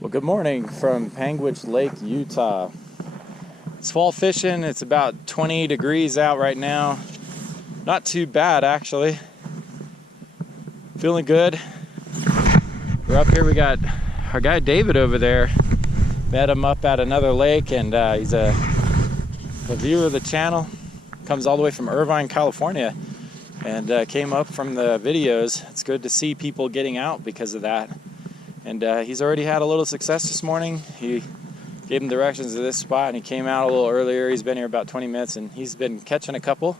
Well, good morning from Panguitch Lake, Utah. It's fall fishing. It's about 20 degrees out right now. Not too bad, actually. Feeling good. We're up here. We got our guy David over there. Met him up at another lake, and he's a viewer of the channel. Comes all the way from Irvine, California, and came up from the videos. It's good to see people getting out because of that. And he's already had a little success this morning. He gave him directions to this spot, and he came out a little earlier. He's been here about 20 minutes, and he's been catching a couple.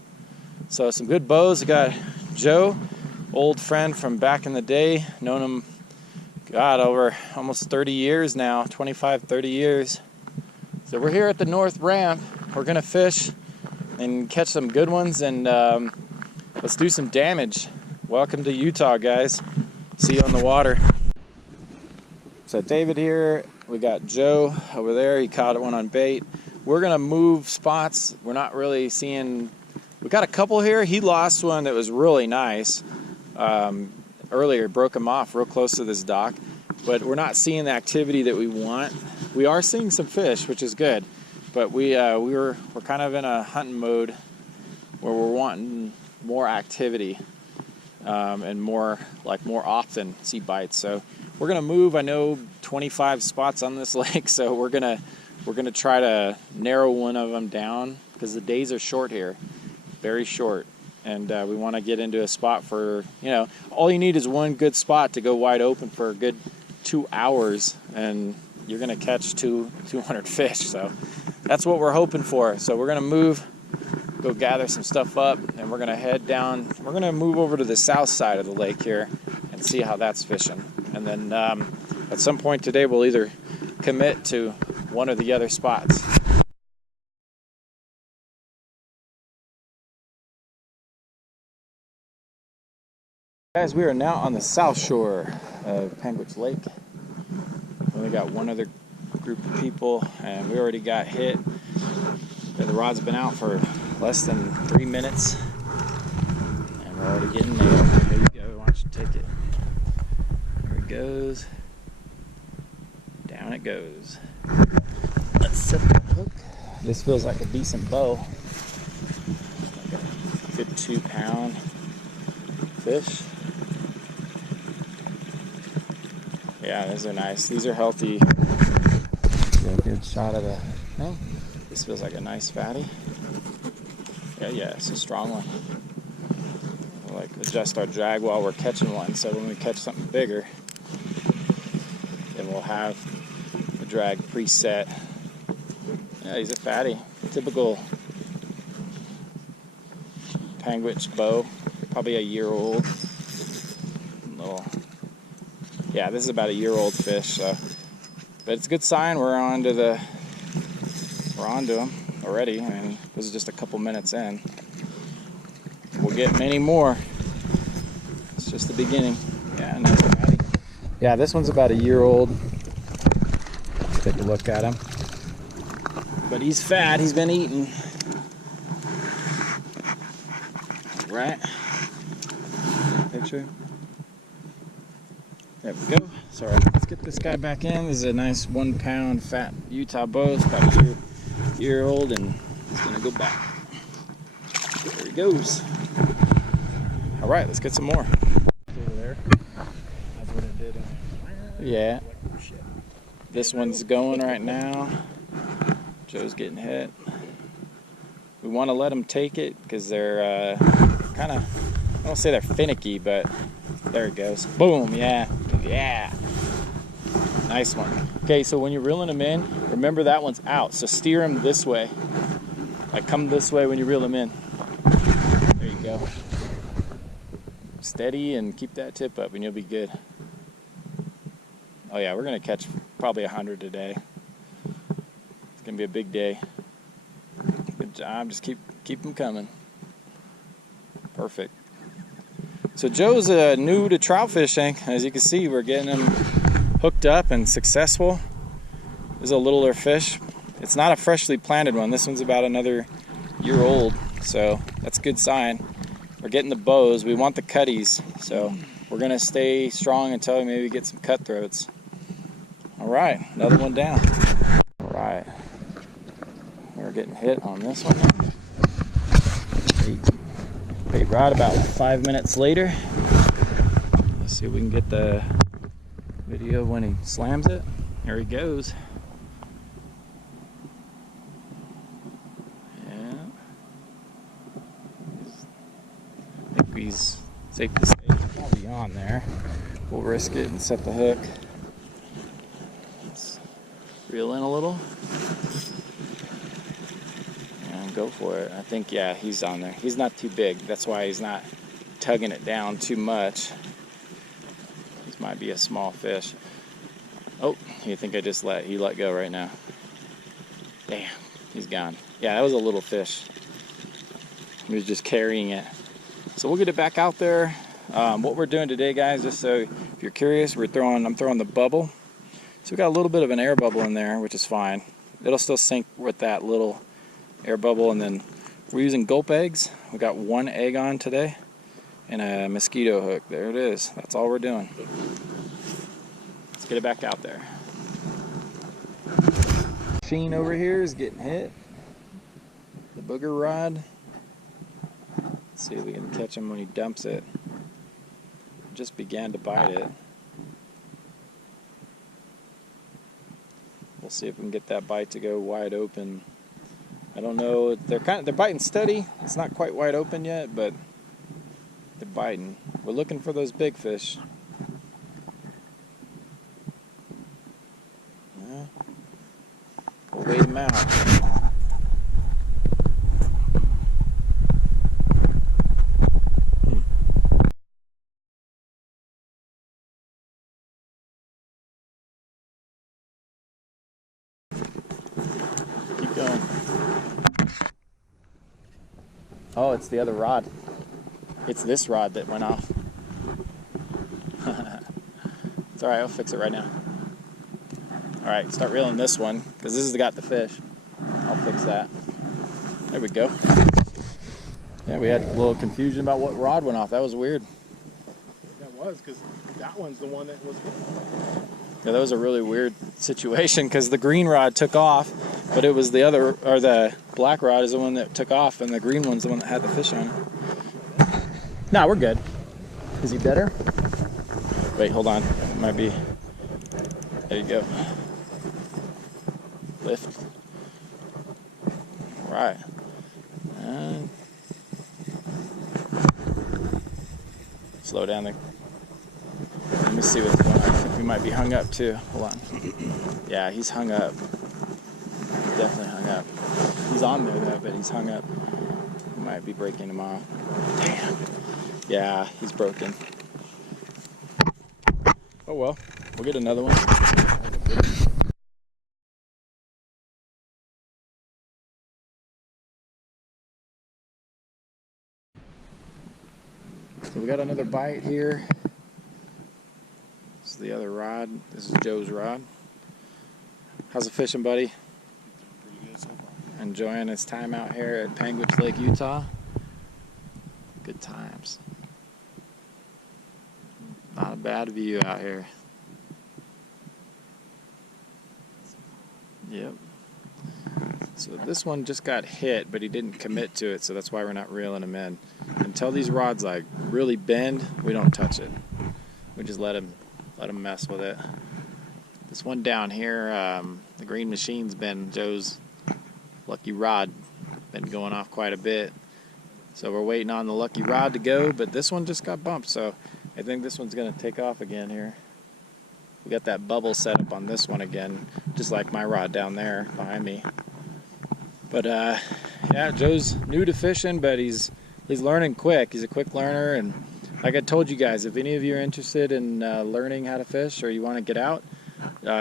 So some good bows. We got Joe, old friend from back in the day. Known him, God, over almost 30 years now, 25, 30 years. So we're here at the North Ramp. We're going to fish and catch some good ones, and let's do some damage. Welcome to Utah, guys. See you on the water. So David here, we got Joe over there. He caught one on bait. We're gonna move spots. We're not really seeing, we got a couple here. He lost one that was really nice. Earlier, broke him off real close to this dock, but we're not seeing the activity that we want. We are seeing some fish, which is good, but we're kind of in a hunting mode where we're wanting more activity and more often see bites. So we're gonna move. I know 25 spots on this lake, so we're gonna try to narrow one of them down because the days are short here, very short, and we want to get into a spot for, you know, all you need is one good spot to go wide open for a good 2 hours, and you're gonna catch 200 fish. So that's what we're hoping for. So we're gonna move, go gather some stuff up, and we're gonna head down. We're gonna move over to the south side of the lake here and see how that's fishing. And then at some point today, we'll either commit to one or the other spots. Guys, we are now on the south shore of Panguitch Lake. We only got one other group of people, and we already got hit. The rod's been out for less than 3 minutes, and we're already getting nailed. Here you go. Why don't you take it? There it goes. Down it goes. Let's set the hook. This feels like a decent bow. Like a 52-pound fish. Yeah, these are nice. These are healthy. Get a good shot of the thing. This feels like a nice fatty. Yeah, it's a strong one. We'll like adjust our drag while we're catching one, so when we catch something bigger, then we'll have the drag preset. Yeah, he's a fatty. Typical Panguitch bow, probably a year old. Yeah, this is about a year-old fish. So, but it's a good sign. We're onto him already. I mean, this is just a couple minutes in. We'll get many more. It's just the beginning. Yeah, nice fatty. Yeah, this one's about a year old. Let's take a look at him. But he's fat. He's been eating. Right. Picture. There we go. Sorry. Let's get this guy back in. This is a nice 1 pound fat Utah bow. It's about a year old, and he's gonna go back. There he goes. All right, let's get some more. Over there. That's what it did. Yeah. This one's going right now. Joe's getting hit. We want to let them take it because they're kind of, I don't say they're finicky, but there it goes. Boom. Yeah. Nice one. Okay, so when you're reeling them in, remember that one's out. So steer them this way. Like come this way when you reel them in. There you go. Steady and keep that tip up and you'll be good. Oh yeah, we're gonna catch probably 100 today. It's gonna be a big day. Good job. Just keep them coming. Perfect. So Joe's new to trout fishing. As you can see, we're getting him hooked up and successful. This is a littler fish. It's not a freshly planted one. This one's about another year old, so that's a good sign. We're getting the bows. We want the cutties, so we're gonna stay strong until we maybe get some cutthroats. All right, another one down. All right, we're getting hit on this one now. Bait rod about 5 minutes later. Let's see if we can get the video when he slams it. There he goes. Yeah. I think he's safe to say he's probably on there. We'll risk it and set the hook. Let's reel in a little. And go for it. I think, yeah, he's on there. He's not too big. That's why he's not tugging it down too much. This might be a small fish. Oh, you think he let go right now. Damn, he's gone. Yeah, that was a little fish. He was just carrying it. So we'll get it back out there. What we're doing today, guys, just so if you're curious, I'm throwing the bubble. So we got a little bit of an air bubble in there, which is fine. It'll still sink with that little air bubble, and then we're using gulp eggs. We got 1 egg on today and a mosquito hook. There it is. That's all we're doing. Let's get it back out there. Sheen over here is getting hit. The booger rod. Let's see if we can catch him when he dumps it. Just began to bite it. We'll see if we can get that bite to go wide open. I don't know. They're biting steady. It's not quite wide open yet, but they're biting. We're looking for those big fish. Yeah. We'll wait them out. Keep going. Oh, it's the other rod. It's this rod that went off. It's alright, I'll fix it right now. Alright, start reeling this one, because this has got the fish. I'll fix that. There we go. Yeah, we had a little confusion about what rod went off. That was weird. That was, because that one's the one that was... Yeah, that was a really weird situation, because the green rod took off, but it was the black rod is the one that took off, and the green one's the one that had the fish on it. No, we're good. Is he better? Wait, hold on. It might be. There you go. Lift. All right. And slow down the. Let me see what's going on. I think we might be hung up too. Hold on. Yeah, he's hung up. Definitely hung up. He's on there though, but he's hung up. We might be breaking him off. Damn. Yeah, he's broken. Oh well, we'll get another one. So we got another bite here. This is the other rod. This is Joe's rod. How's it fishing, buddy? Pretty good so far. Enjoying his time out here at Panguitch Lake, Utah. Good times. Not a bad view out here. Yep. So this one just got hit, but he didn't commit to it, so that's why we're not reeling him in. Until these rods like really bend, we don't touch it. We just let him mess with it. This one down here, the green machine's been Joe's lucky rod, been going off quite a bit. So we're waiting on the lucky rod to go, but this one just got bumped, so I think this one's going to take off again here. We got that bubble set up on this one again, just like my rod down there behind me. But yeah, Joe's new to fishing, but he's learning quick. He's a quick learner, and like I told you guys, if any of you are interested in learning how to fish or you want to get out,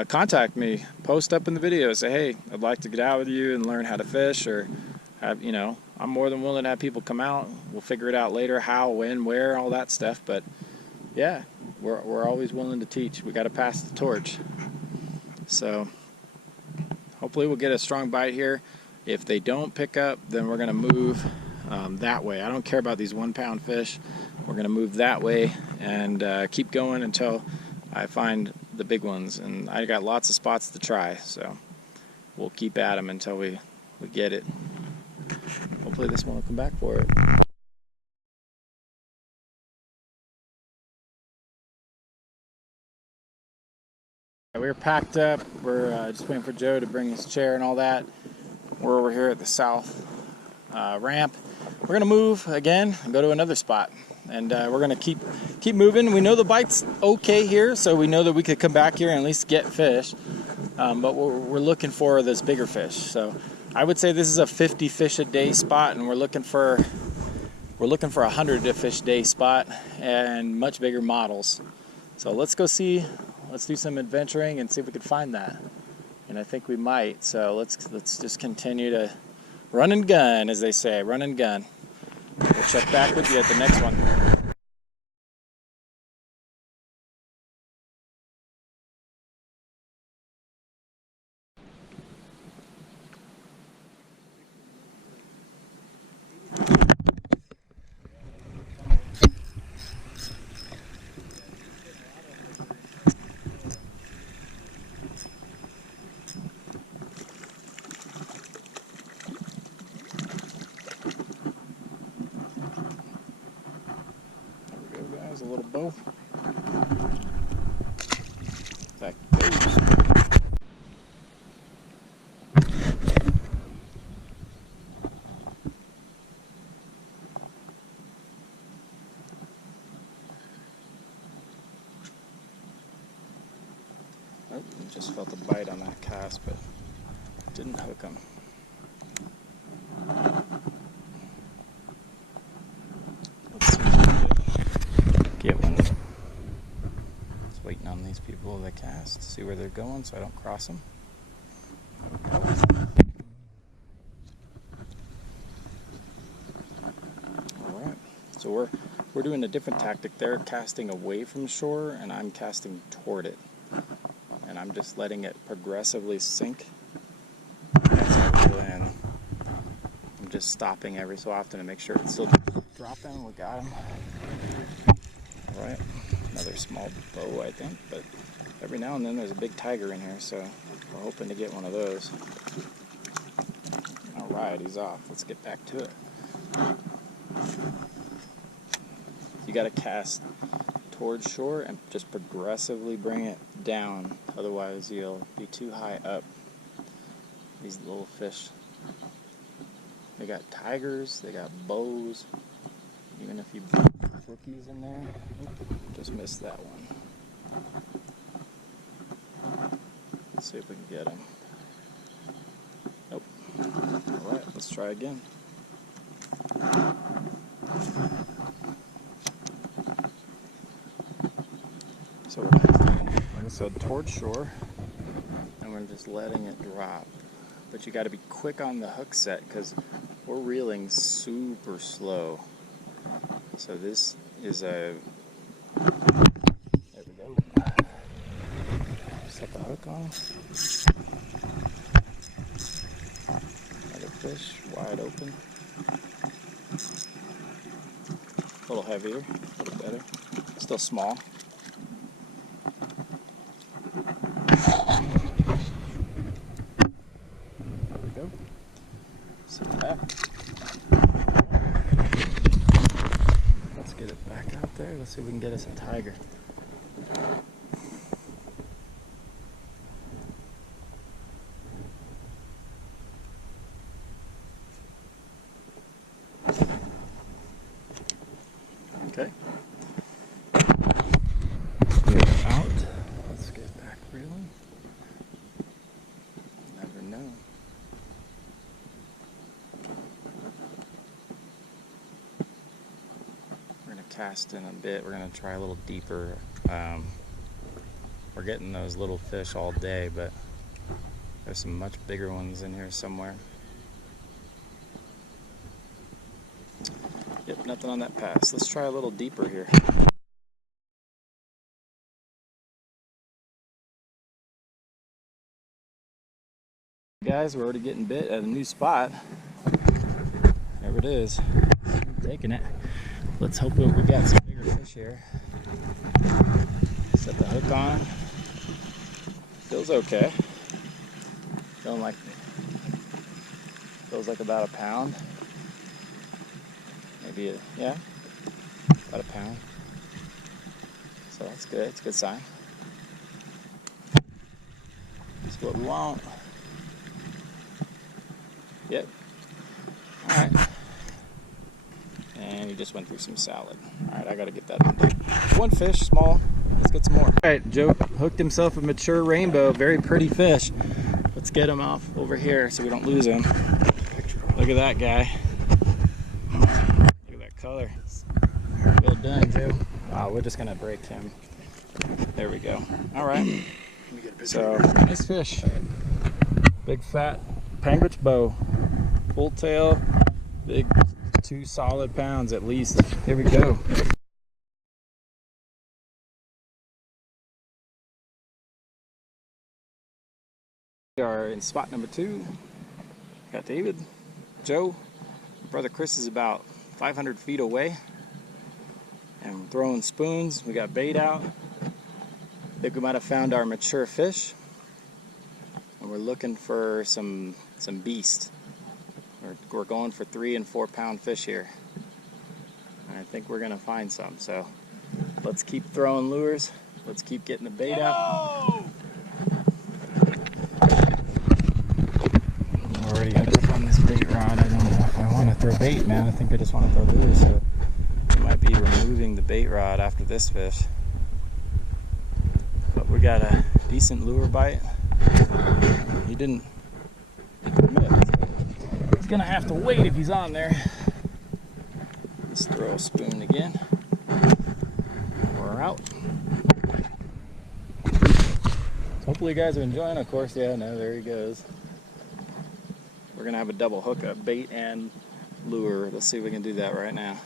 contact me. Post up in the video. Say, hey, I'd like to get out with you and learn how to fish, or have, you know, I'm more than willing to have people come out. We'll figure it out later, how, when, where, all that stuff. But yeah, we're always willing to teach. We got to pass the torch. So hopefully we'll get a strong bite here. If they don't pick up, then we're going to move that way. I don't care about these 1 pound fish. We're going to move that way and keep going until I find the big ones, and I got lots of spots to try, so we'll keep at them until we get it. Hopefully this one will come back for it. We're packed up. We're just waiting for Joe to bring his chair and all that. We're over here at the south ramp. We're gonna move again and go to another spot, and we're gonna keep moving. We know the bite's okay here, so we know that we could come back here and at least get fish. But we're looking for those bigger fish. So I would say this is a 50 fish a day spot, and we're looking for a 100 fish a day spot and much bigger models. So let's go see. Let's do some adventuring and see if we can find that. And I think we might. So let's just continue to run and gun, as they say, run and gun. We'll check back with you at the next one. A little bow. Back goes. Oh, just felt a bite on that cast, but didn't hook him. Get one. Just waiting on these people to cast, see where they're going so I don't cross them. Alright, so we're doing a different tactic. They're casting away from shore and I'm casting toward it. And I'm just letting it progressively sink as I go in. I'm just stopping every so often to make sure it's still dropping. We got him. Alright, another small bow, I think, but every now and then there's a big tiger in here, so we're hoping to get one of those. Alright, he's off. Let's get back to it. You gotta cast towards shore and just progressively bring it down, otherwise you'll be too high up. These little fish, they got tigers, they got bows, even if you rookies in there. Oop, just missed that one. Let's see if we can get him. Nope. Alright, let's try again. So we're casting, like I said, towards shore, and we're just letting it drop. But you got to be quick on the hook set because we're reeling super slow. So this is a, there we go. Set the hook on. Another fish, wide open. A little heavier, a little better. Still small. There we go. Sit back. Get it back out there. Let's see if we can get us a tiger. Okay. Get it out. Let's get back reeling. Never know. Cast in a bit. We're going to try a little deeper. We're getting those little fish all day, but there's some much bigger ones in here somewhere. Yep, nothing on that pass. Let's try a little deeper here. Guys, we're already getting bit at a new spot. There it is. I'm taking it. Let's hope we got some bigger fish here. Set the hook on. Feels okay. Feels like about a pound. Maybe, yeah, about a pound. So that's good. It's a good sign. That's what we want. Yep. All right. And he just went through some salad. All right, I gotta get that in. One fish, small. Let's get some more. All right, Joe hooked himself a mature rainbow. Very pretty fish. Let's get him off over here so we don't lose him. Look at that guy. Look at that color. Well done, Joe. Wow, we're just gonna break him. There we go. All right. So, nice fish. Big fat Panguitch bow. Full tail. Big 2 solid pounds at least. Here we go. We are in spot number 2. Got David, Joe. My brother Chris is about 500 feet away. And we're throwing spoons. We got bait out. I think we might have found our mature fish. And we're looking for some beast. We're going for 3 and 4 pound fish here. And I think we're gonna find some. So let's keep throwing lures. Let's keep getting the bait out. I'm already up on this bait rod. I don't know if I want to throw bait, man. I think I just want to throw lures. So I might be removing the bait rod after this fish. But we got a decent lure bite. He didn't commit. He's gonna have to wait if he's on there. Let's throw a spoon again. We're out. Hopefully you guys are enjoying. Of course, yeah, no, there he goes. We're gonna have a double hookup, bait and lure. Let's see if we can do that right now.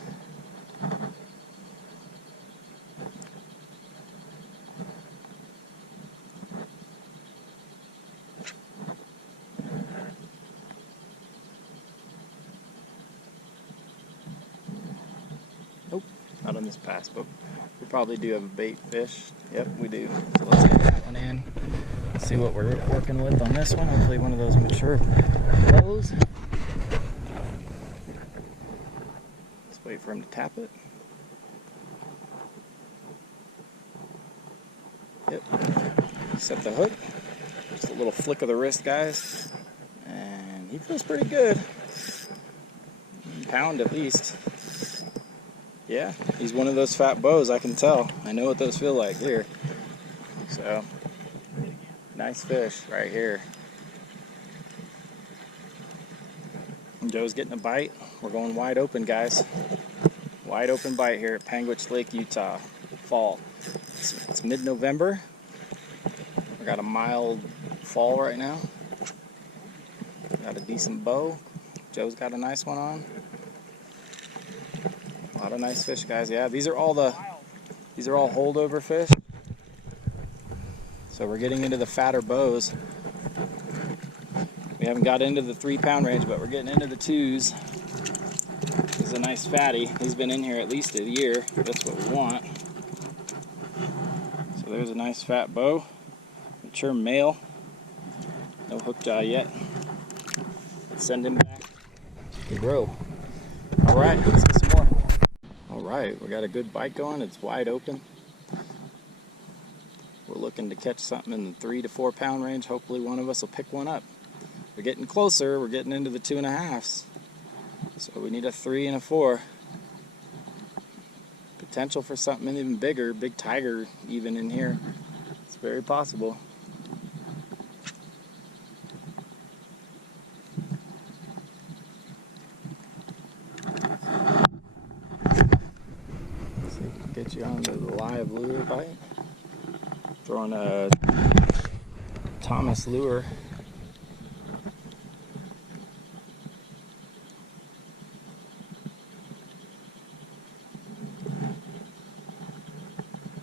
Nope, not on this pass, but we probably do have a bait fish. Yep, we do. So let's get that one in. Let's see what we're working with on this one. Hopefully one of those mature bows. Let's wait for him to tap it. Yep. Set the hook. Just a little flick of the wrist, guys. And he feels pretty good. Pound at least. Yeah, he's one of those fat bows, I can tell. I know what those feel like here. So, nice fish right here. And Joe's getting a bite. We're going wide open, guys. Wide open bite here at Panguitch Lake, Utah. Fall. It's mid-November. We got a mild fall right now. Got a decent bow. Joe's got a nice one on. A lot of nice fish, guys. Yeah, these are all holdover fish. So we're getting into the fatter bows. We haven't got into the 3 pound range, but we're getting into the 2s. He's a nice fatty. He's been in here at least a year. That's what we want. So there's a nice fat bow. Mature male. No hook jaw yet. Let's send him back to grow. All right, let's get some more. All right, we got a good bite going. It's wide open. We're looking to catch something in the 3 to 4 pound range. Hopefully one of us will pick one up. We're getting closer. We're getting into the 2.5s. So we need a 3 and a 4. Potential for something even bigger, big tiger even in here. It's very possible. Let's see if we can get you on the live lure bite. Throwing a Thomas lure.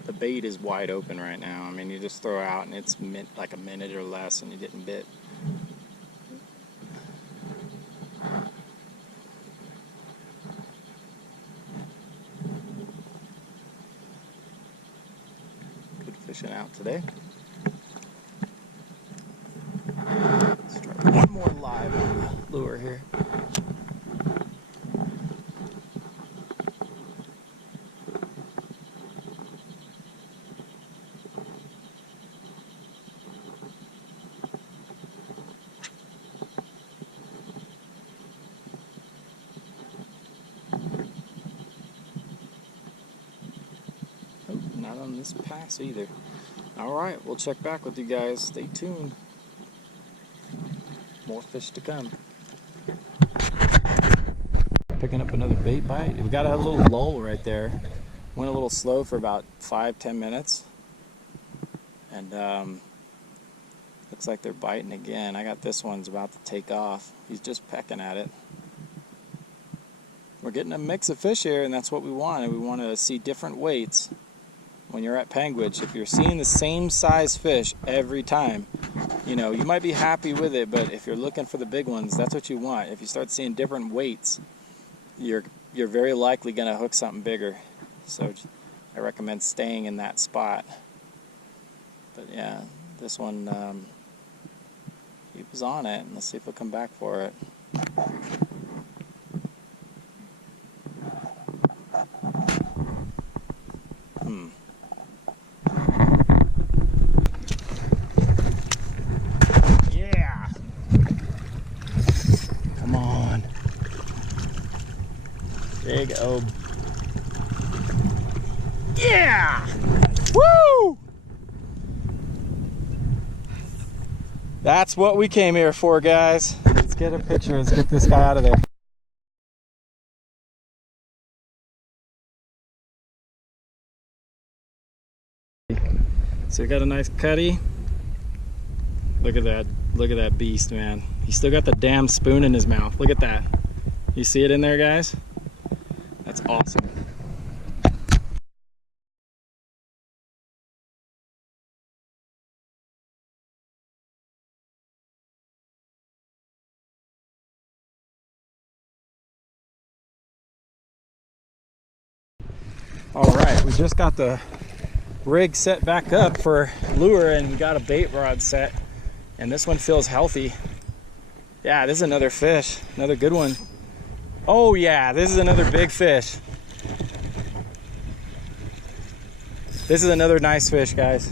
The bait is wide open right now. I mean, you just throw out and it's like a minute or less and you're getting bit. Good fishing out today. lure here. Oh, not on this pass either. Alright, we'll check back with you guys. Stay tuned. More fish to come. Picking up another bait bite. We got a little lull right there. Went a little slow for about 5-10 minutes. And looks like they're biting again. I got this one's about to take off. He's just pecking at it. We're getting a mix of fish here, and that's what we want. And we want to see different weights. When you're at Panguitch, if you're seeing the same size fish every time, you know, you might be happy with it, but if you're looking for the big ones, that's what you want. If you start seeing different weights, you're very likely going to hook something bigger. So I recommend staying in that spot. But yeah, this one, he was on it, and let's see if he'll come back for it. Big O. Yeah! Woo! That's what we came here for, guys. Let's get a picture. Let's get this guy out of there. So we got a nice cutty. Look at that. Look at that beast, man. He's still got the damn spoon in his mouth. Look at that. You see it in there, guys? That's awesome. All right, we just got the rig set back up for lure, and we got a bait rod set, and this one feels healthy. Yeah, this is another fish, another good one. Oh yeah, this is another big fish. This is another nice fish, guys.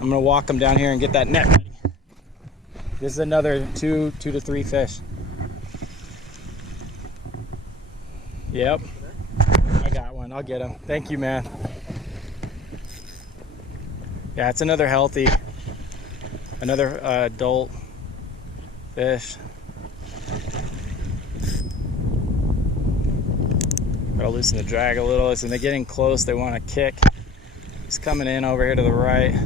I'm gonna walk them down here and get that net ready. This is another two to three fish. Yep, I got one. I'll get him. Thank you, man. Yeah, it's another healthy, another adult fish. Gotta loosen the drag a little. Listen, they're getting close. They want to kick. He's coming in over here to the right.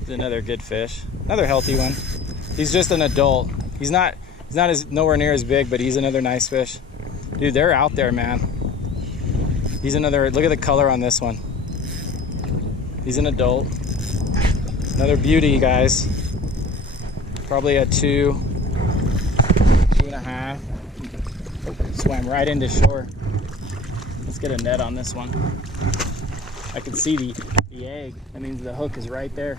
He's another good fish. Another healthy one. He's just an adult. He's not nowhere near as big, but he's another nice fish. Dude, they're out there, man. He's another, look at the color on this one. He's an adult. Another beauty, guys. Probably a 2.5. Swam right into shore. Let's get a net on this one. I can see the egg. That means the hook is right there.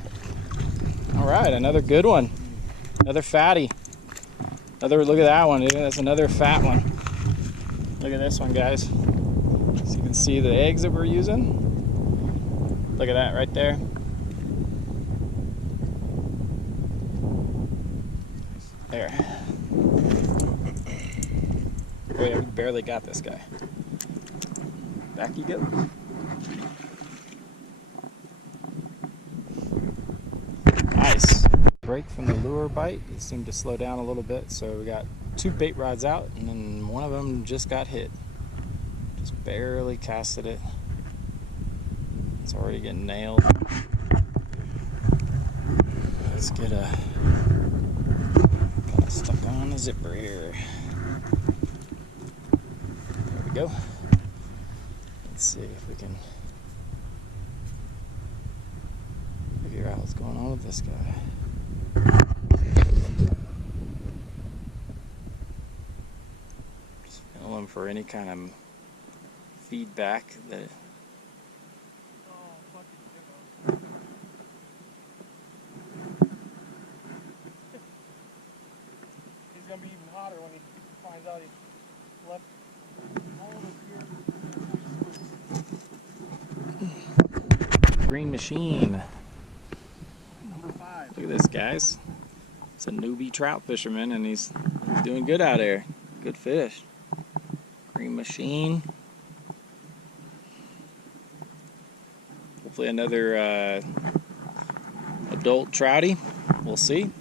All right, another good one. Another fatty. Look at that one. That's another fat one. Look at this one, guys. So you can see the eggs that we're using. Look at that right there. There. Oh yeah, we barely got this guy. Back you go. Nice. Break from the lure bite. It seemed to slow down a little bit, so we got 2 bait rods out, and then one of them just got hit. Just barely casted it. It's already getting nailed. Let's get a kind of stuck on the zipper here. There we go. Let's see if we can figure out what's going on with this guy. Just feel him for any kind of feedback that. hotter when he finds out he left all of his gear. Green machine. Number 5. Look at this, guys. It's a newbie trout fisherman, and he's doing good out here. Good fish. Green machine. Hopefully another adult trouty. We'll see.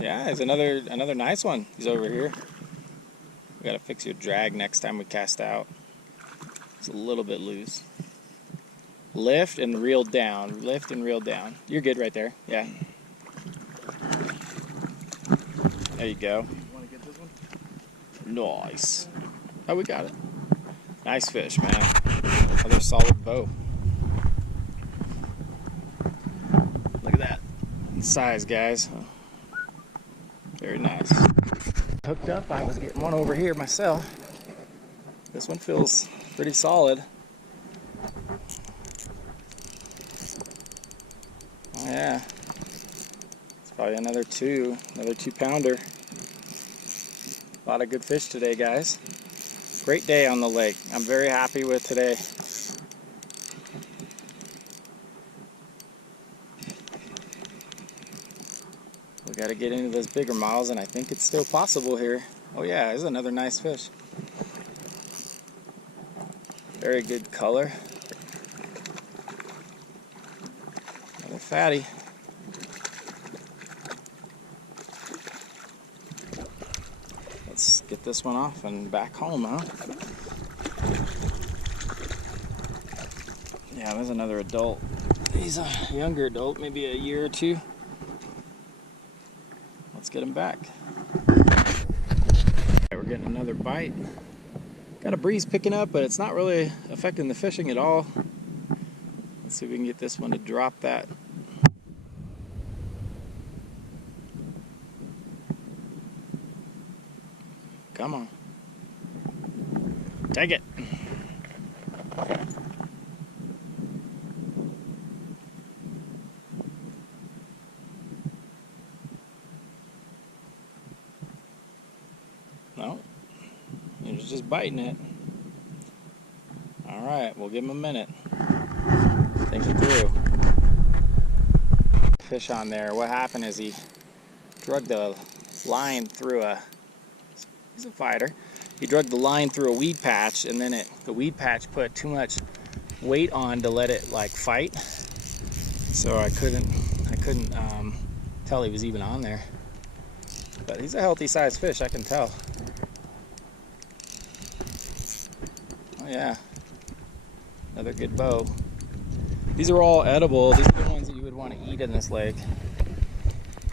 Yeah, it's another nice one. He's over here. We gotta fix your drag next time we cast out. It's a little bit loose. Lift and reel down. Lift and reel down. You're good right there. Yeah. There you go. Want to get this one? Nice. Oh, we got it. Nice fish, man. Another solid bow. Look at that size, guys. Very nice. Hooked up. I was getting one over here myself. This one feels pretty solid. Oh, yeah. It's probably another 2-pounder. A lot of good fish today, guys. Great day on the lake. I'm very happy with today. We got to get into those bigger miles, and I think it's still possible here. Oh yeah, there's another nice fish. Very good color. Another fatty. Let's get this one off and back home, huh? Yeah, there's another adult. He's a younger adult, maybe a year or 2. Let's get him back. Okay, we're getting another bite. Got a breeze picking up, but it's not really affecting the fishing at all. Let's see if we can get this one to drop that. Come on. Take it. No. He was just biting it. Alright, we'll give him a minute. Think it through. Fish on there. What happened is he drug the line through he's a fighter. He drug the line through a weed patch, and then the weed patch put too much weight on to let it like fight. So I couldn't tell he was even on there. But he's a healthy sized fish, I can tell. Oh yeah, another good bow. These are all edible. These are the ones that you would want to eat in this lake.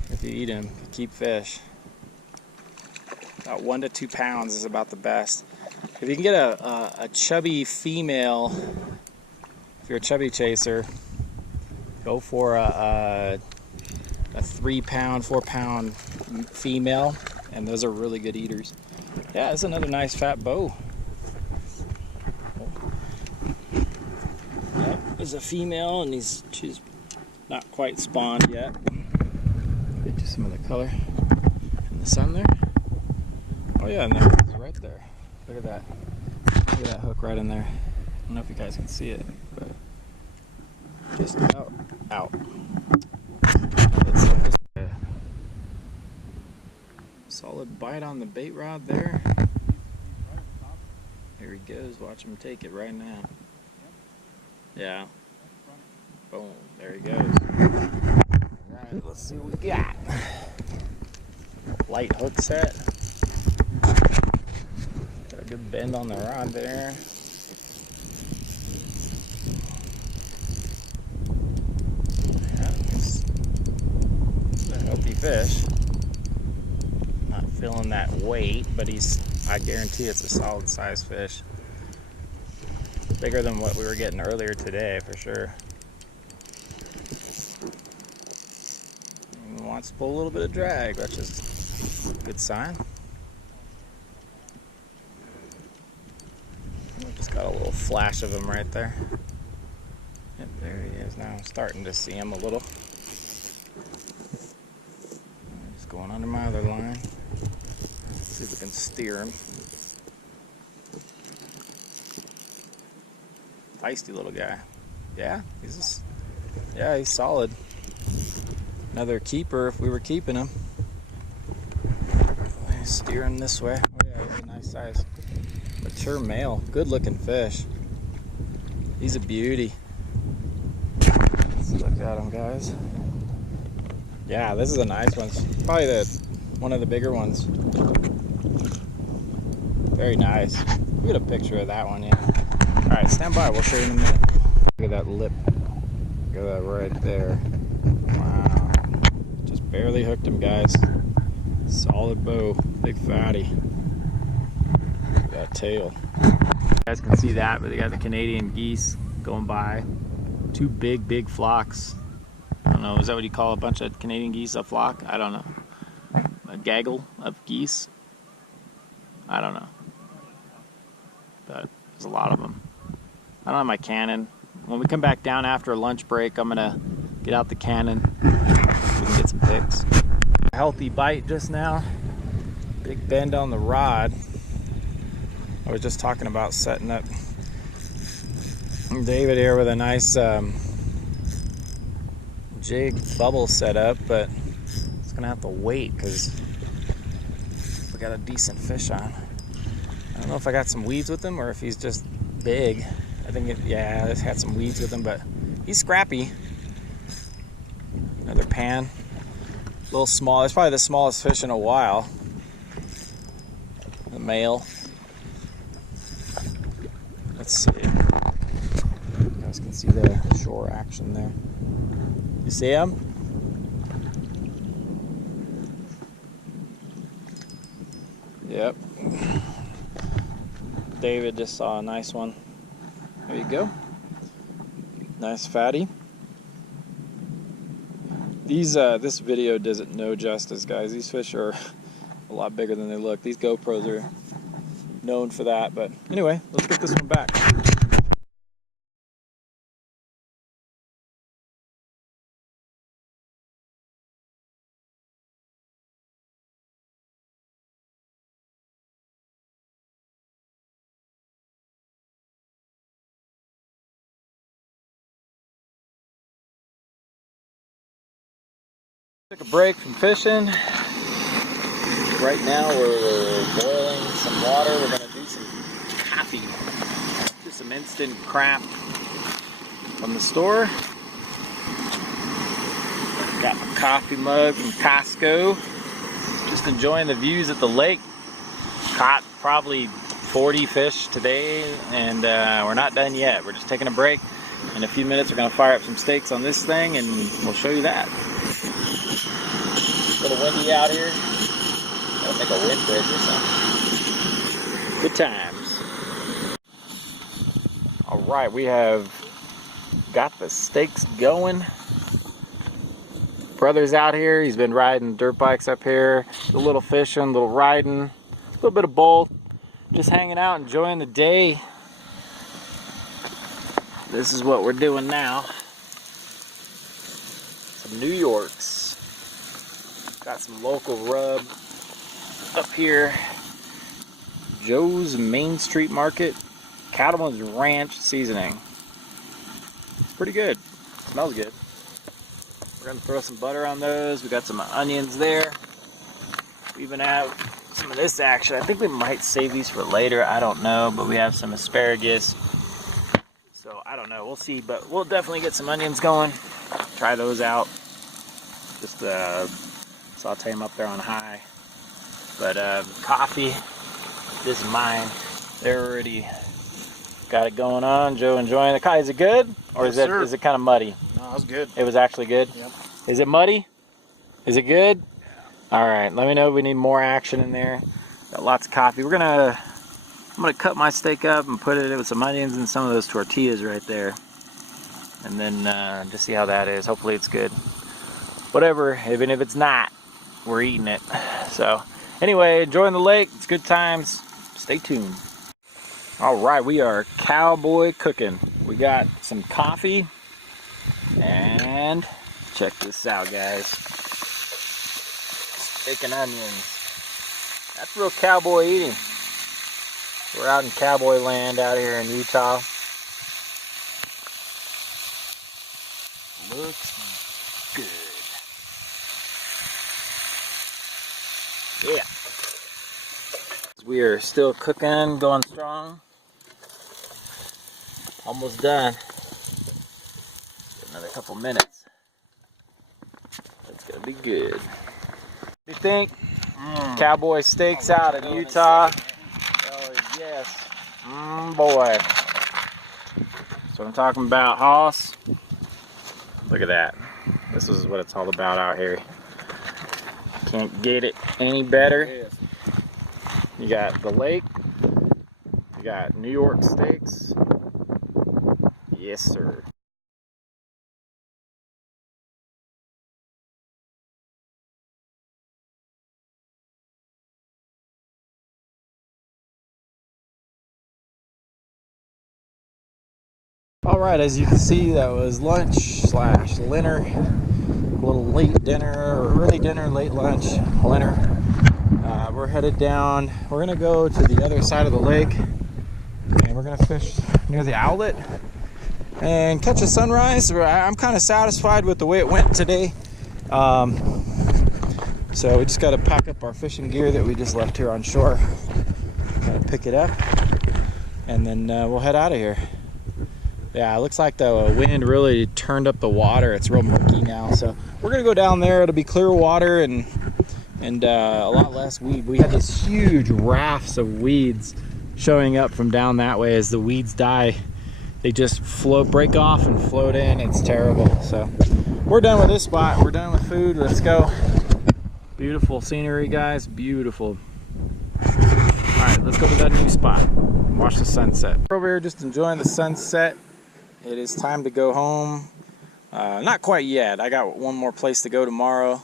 If you eat them, you keep fish. About 1 to 2 pounds is about the best. If you can get a chubby female, if you're a chubby chaser, go for a 3-pound, 4-pound female, and those are really good eaters. Yeah, that's another nice fat bow. Yep, there's a female, and she's not quite spawned yet. Get you some of the color in the sun there. Oh yeah, and the hook is right there. Look at that. Look at that hook right in there. I don't know if you guys can see it, but just about out. It's a solid bite on the bait rod there. Here he goes. Watch him take it right now. Yeah. Boom. There he goes. Alright, let's see what we got. Light hook set. Got a good bend on the rod there. Yeah, it's a healthy fish. Not feeling that weight, but I guarantee it's a solid size fish. Bigger than what we were getting earlier today, for sure. He wants to pull a little bit of drag, which is a good sign. We just got a little flash of him right there. Yep, there he is now. I'm starting to see him a little. Going under my other line. Let's see if we can steer him. Feisty little guy. Yeah, he's solid. Another keeper if we were keeping him. He's steering this way. Oh yeah, he's a nice size. Mature male. Good looking fish. He's a beauty. Let's look at him, guys. Yeah, this is a nice one. Probably one of the bigger ones. Very nice. We'll get a picture of that one, yeah. Alright, stand by. We'll show you in a minute. Look at that lip. Look at that right there. Wow. Just barely hooked him, guys. Solid bow. Big fatty. Look at that tail. You guys can see that, but they got the Canadian geese going by. Two big flocks. I don't know, is that what you call a bunch of Canadian geese, a flock? I don't know. A gaggle of geese? I don't know. But there's a lot of them. I don't have my cannon. When we come back down after a lunch break, I'm gonna get out the cannon. We can get some pics. Healthy bite just now. Big bend on the rod. I was just talking about setting up David here with a nice jig bubble set up, but it's gonna have to wait because we got a decent fish on. I don't know if I got some weeds with him or if he's just big. I think yeah, it's had some weeds with him, but he's scrappy. Another pan, a little small. It's probably the smallest fish in a while. The male. Let's see. You guys can see the shore action there. You see him? Yep. David just saw a nice one. There you go. Nice fatty. This video does it no justice, guys. These fish are a lot bigger than they look. These GoPros are known for that, but anyway, let's get this one back. Took a break from fishing. Right now we're boiling some water. We're gonna do some coffee. Just some instant crap from the store. Got my coffee mug from Costco. Just enjoying the views at the lake. Caught probably 40 fish today, and we're not done yet. We're just taking a break. In a few minutes we're gonna fire up some steaks on this thing and we'll show you that. A little windy out here. Gotta make a wind bridge or something. Good times. Alright, we have got the steaks going. Brother's out here. He's been riding dirt bikes up here. A little fishing, a little riding. A little bit of both. Just hanging out, enjoying the day. This is what we're doing now. Some New Yorks. Got some local rub up here. Joe's Main Street Market. Cattleman's Ranch seasoning. It's pretty good. Smells good. We're gonna throw some butter on those. We got some onions there. We even have some of this action. I think we might save these for later. I don't know, but we have some asparagus. So I don't know. We'll see, but we'll definitely get some onions going. Try those out. Just saute them up there on high. But coffee, this is mine. They're already got it going on. Joe enjoying the coffee. Is it good? Or Yes, is it kind of muddy? No, that was good. It was actually good? Yep. Is it muddy? Is it good? Yeah. Alright, let me know if we need more action in there. Got lots of coffee. I'm gonna cut my steak up and put it with some onions and some of those tortillas right there. And then just see how that is. Hopefully it's good. Whatever, even if it's not, we're eating it. So anyway, enjoying the lake. It's good times. Stay tuned. Alright, we are cowboy cooking. We got some coffee. And check this out, guys. Picking onions. That's real cowboy eating. We're out in cowboy land out here in Utah. Looks good. Yeah. We are still cooking, going strong. Almost done. Another couple minutes. That's gonna be good. What do you think? Cowboy steaks out in Utah. Oh yes. Boy. That's what I'm talking about, Hoss. Look at that. This is what it's all about out here. Can't get it any better. You got the lake. You got New York steaks. Yes, sir. Alright, as you can see, that was lunch slash dinner. A little late dinner, or early dinner, late lunch, dinner. We're headed down. We're going to go to the other side of the lake. And we're going to fish near the outlet and catch a sunrise. I'm kind of satisfied with the way it went today. So we just got to pack up our fishing gear that we just left here on shore. Got to pick it up. And then we'll head out of here. Yeah, it looks like the wind really turned up the water. It's real murky now, so we're gonna go down there. It'll be clear water and a lot less weed. We had this huge rafts of weeds showing up from down that way. As the weeds die, they just break off and float in. It's terrible. So we're done with this spot. We're done with food. Let's go. Beautiful scenery, guys. Beautiful. All right, let's go to that new spot. Watch the sunset. We're over here just enjoying the sunset. It is time to go home. Not quite yet. I got one more place to go tomorrow.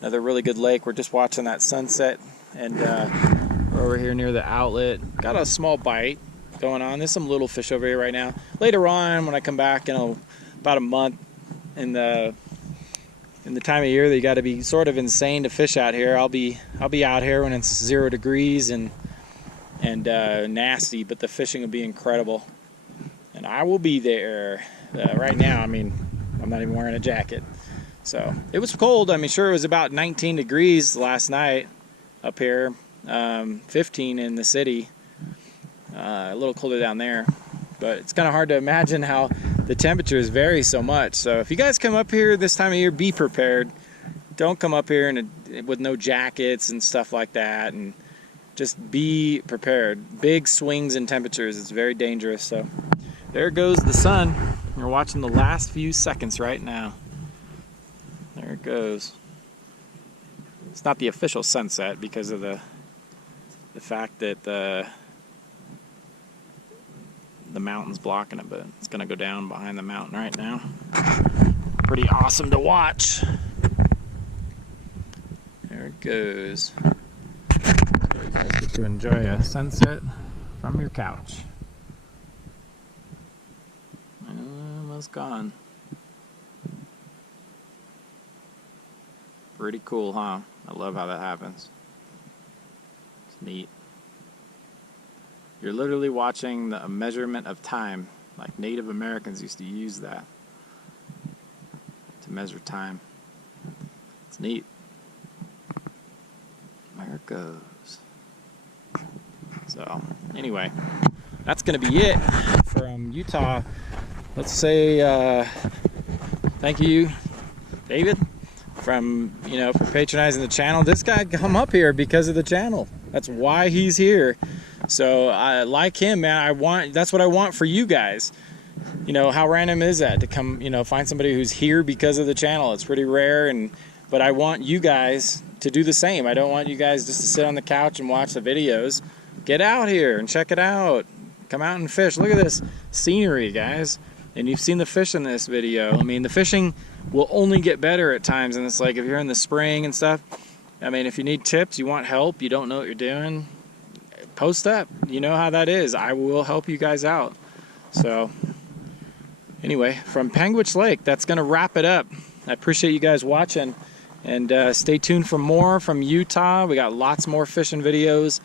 Another really good lake. We're just watching that sunset. And we're over here near the outlet. Got a small bite going on. There's some little fish over here right now. Later on, when I come back in about a month, in the time of year that you got to be sort of insane to fish out here, I'll be out here when it's 0 degrees and nasty, but the fishing will be incredible. And I will be there. Right now, I mean, I'm not even wearing a jacket. So it was cold. I mean, sure, it was about 19 degrees last night up here, 15 in the city, a little colder down there. But it's kind of hard to imagine how the temperatures vary so much. So if you guys come up here this time of year, be prepared. Don't come up here with no jackets and stuff like that. And just be prepared. Big swings in temperatures. It's very dangerous. So there goes the sun. We're watching the last few seconds right now. There it goes. It's not the official sunset because of the fact that the mountain's blocking it, but it's gonna go down behind the mountain right now. Pretty awesome to watch. There it goes. So you guys get to enjoy a sunset from your couch. Almost gone. Pretty cool, huh? I love how that happens. It's neat. You're literally watching a measurement of time, like Native Americans used to use that to measure time. It's neat. There it goes. So, anyway, that's going to be it from Utah. Let's say thank you, David, for patronizing the channel. This guy come up here because of the channel. That's why he's here. So I like him, man. That's what I want for you guys. How random is that to come, find somebody who's here because of the channel? It's pretty rare, but I want you guys to do the same. I don't want you guys just to sit on the couch and watch the videos. Get out here and check it out. Come out and fish. Look at this scenery, guys. And you've seen the fish in this video. I mean, the fishing will only get better at times. And it's like if you're in the spring and stuff, I mean, if you need tips, you want help, you don't know what you're doing, post up. You know how that is. I will help you guys out. So anyway, from Panguitch Lake, that's going to wrap it up. I appreciate you guys watching. And stay tuned for more from Utah. We got lots more fishing videos.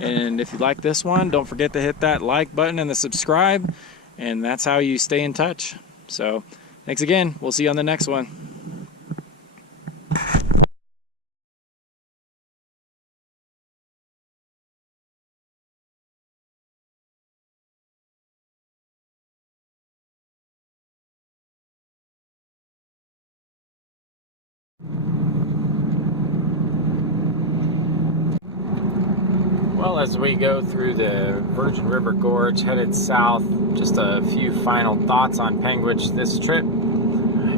And if you like this one, don't forget to hit that like button and the subscribe. And that's how you stay in touch. So thanks again. We'll see you on the next one. Well, as we go through the Virgin River Gorge, headed south, just a few final thoughts on Panguitch this trip.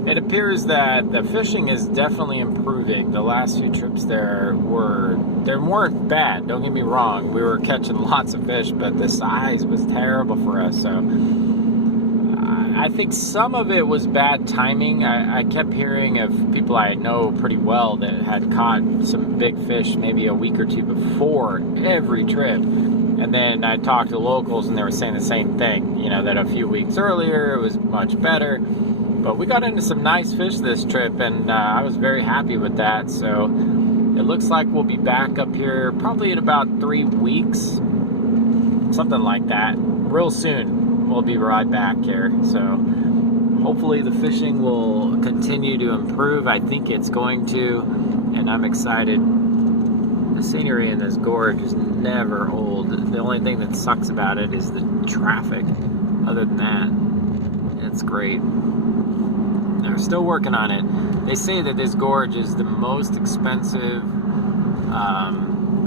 It appears that the fishing is definitely improving. The last few trips they weren't bad, don't get me wrong. We were catching lots of fish, but the size was terrible for us. So I think some of it was bad timing. I kept hearing of people I know pretty well that had caught some big fish maybe a week or two before every trip. And then I talked to locals and they were saying the same thing, you know, that a few weeks earlier it was much better. But we got into some nice fish this trip, and I was very happy with that. So it looks like we'll be back up here probably in about 3 weeks, something like that. Real soon we'll be right back here. So hopefully the fishing will continue to improve. I think it's going to, and I'm excited. The scenery in this gorge is never old. The only thing that sucks about it is the traffic. Other than that, it's great. They're still working on it. They say that this gorge is the most expensive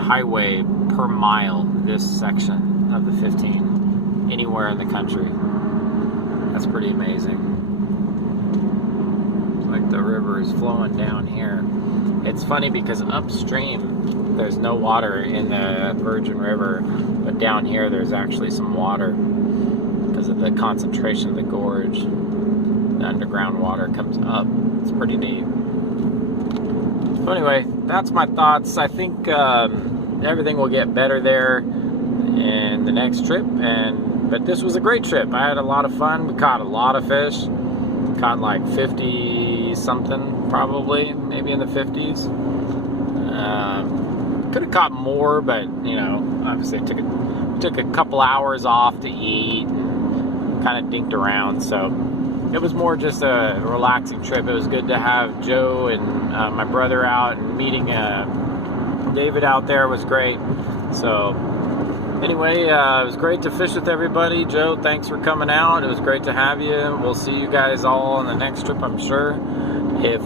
highway per mile, this section of the 15, anywhere in the country. That's pretty amazing. It's like the river is flowing down here. It's funny because upstream there's no water in the Virgin River, but down here there's actually some water because of the concentration of the gorge. The underground water comes up. It's pretty neat. So anyway, that's my thoughts. I think everything will get better there in the next trip. But this was a great trip. I had a lot of fun. We caught a lot of fish. Caught like 50 something probably, maybe in the 50s. Could have caught more, but you know, obviously took a couple hours off to eat and kind of dinked around. So it was more just a relaxing trip. It was good to have Joe and my brother out, and meeting David out there was great. So anyway, it was great to fish with everybody. Joe, thanks for coming out. It was great to have you. We'll see you guys all on the next trip, I'm sure. If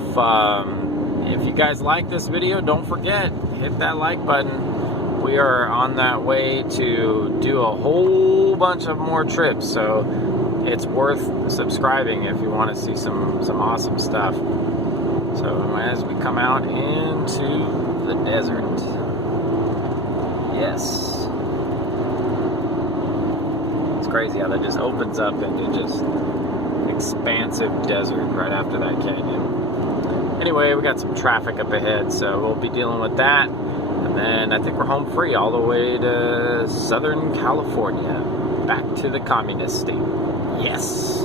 you guys like this video, don't forget, hit that like button. We are on that way to do a whole bunch of more trips, so it's worth subscribing if you want to see some awesome stuff. So as we come out into the desert, yes, it's crazy how that just opens up into just expansive desert right after that canyon. Anyway, we got some traffic up ahead, so we'll be dealing with that, and then I think we're home free all the way to Southern California, back to the communist state. Yes.